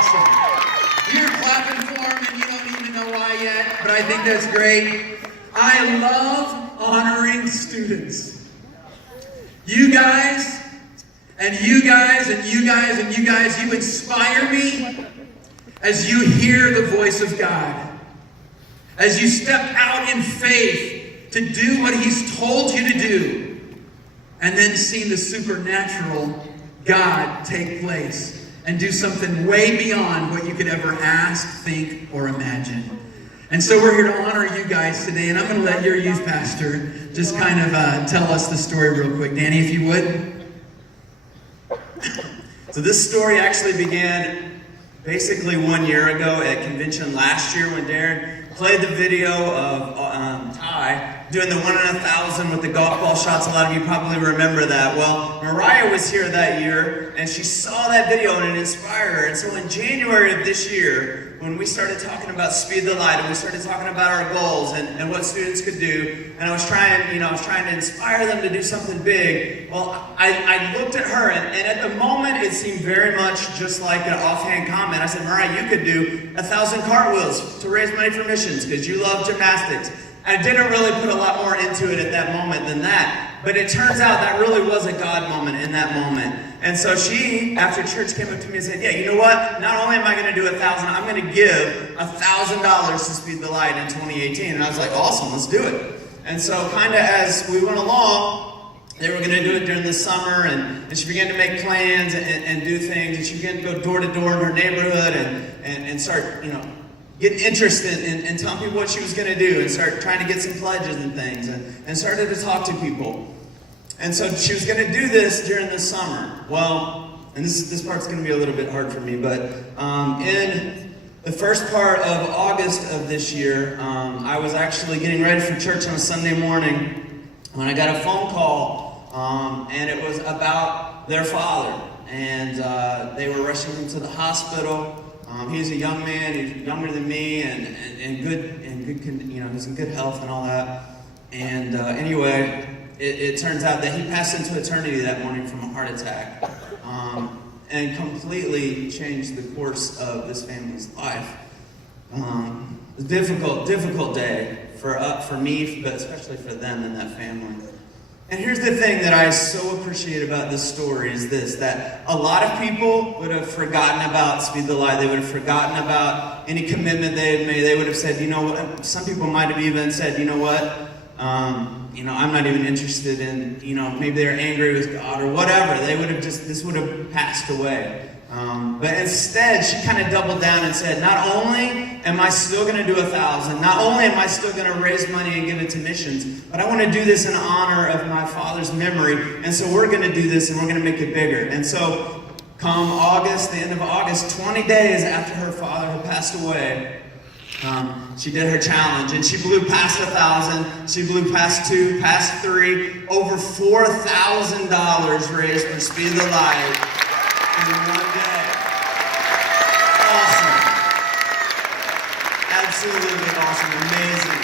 awesome. You're clapping for him and you don't even know why yet, but I think that's great. I love honoring students. You guys, and you guys, and you guys, and you guys, you inspire me as you hear the voice of God. As you step out in faith to do what He's told you to do, and then see the supernatural God take place and do something way beyond what you could ever ask, think, or imagine. And so we're here to honor you guys today, and I'm going to let your youth pastor just kind of tell us the story real quick. Danny, if you would. So this story actually began basically 1 year ago at convention last year when Darren played the video of Ty doing the 1 in 1,000 with the golf ball shots. A lot of you probably remember that. Well, Mariah was here that year, and she saw that video, and it inspired her. And so in January of this year, when we started talking about Speed the Light, and we started talking about our goals and what students could do, and I was trying to inspire them to do something big. Well, I looked at her, and at the moment, it seemed very much just like an offhand comment. I said, Mariah, you could do 1,000 cartwheels to raise money for missions because you love gymnastics. I didn't really put a lot more into it at that moment than that. But it turns out that really was a God moment in that moment. And so she, after church, came up to me and said, yeah, you know what? Not only am I going to do 1,000, I'm going to give $1,000 to Speed the Light in 2018. And I was like, awesome, let's do it. And so kind of as we went along, they were going to do it during the summer, and she began to make plans and do things. And she began to go door to door in her neighborhood and start, get interested in telling people what she was going to do and start trying to get some pledges and things and started to talk to people. And so she was going to do this during the summer. Well, and this part's going to be a little bit hard for me, but in the first part of August of this year, I was actually getting ready for church on a Sunday morning when I got a phone call, and it was about their father. And they were rushing him to the hospital. He's a young man. He's younger than me, and good, he's in good health and all that. And anyway, it turns out that he passed into eternity that morning from a heart attack, and completely changed the course of this family's life. It was a difficult day for me, but especially for them and that family. And here's the thing that I so appreciate about this story is this, that a lot of people would have forgotten about Speed the Light. They would have forgotten about any commitment they had made. They would have said, you know what, some people might have even said, you know what, I'm not even interested in, maybe they're angry with God or whatever. They would have this would have passed away. But instead, she kind of doubled down and said, not only am I still going to do 1,000, not only am I still going to raise money and give it to missions, but I want to do this in honor of my father's memory, and so we're going to do this and we're going to make it bigger. And so come August, the end of August, 20 days after her father had passed away, she did her challenge, and she blew past 1,000, she blew past 2, past 3, over $4,000 raised for Speed the Light in one day. Awesome. Absolutely awesome. Amazing.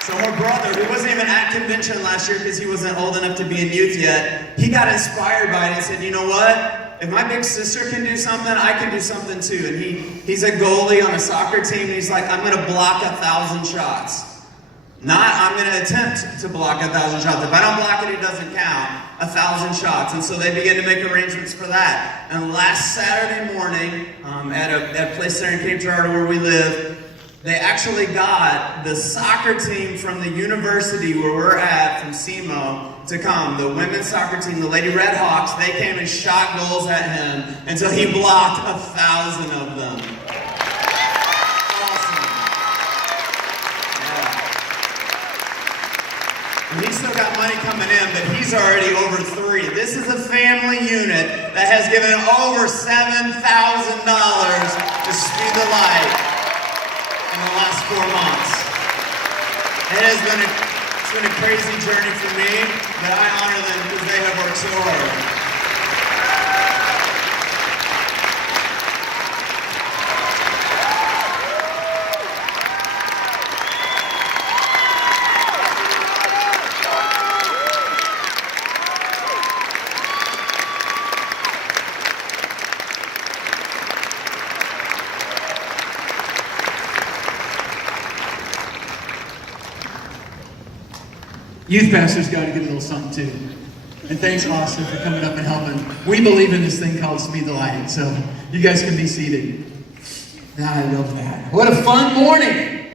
So her brother, who wasn't even at convention last year because he wasn't old enough to be in youth yet, he got inspired by it and said, you know what? If my big sister can do something, I can do something too. And he's a goalie on a soccer team, and he's like, I'm going to block 1,000 shots. Not, I'm going to attempt to block 1,000 shots. If I don't block it, it doesn't count. 1,000 shots. And so they began to make arrangements for that. And last Saturday morning, at a place there in Cape Girardeau where we live, they actually got the soccer team from the university where we're at, from SOMO, to come. The women's soccer team, the Lady Red Hawks, they came and shot goals at him until he blocked 1,000 of them. Awesome. Yeah. And he's still got money coming in, but he's already over 3. This is a family unit that has given over $7,000 to Speed the Light in the last 4 months. It has been a crazy journey for me, but I honor them because they have worked so hard. Youth pastors got to get a little something too. And thanks, Austin, for coming up and helping. We believe in this thing called Speed the Light, so you guys can be seated. I love that. What a fun morning.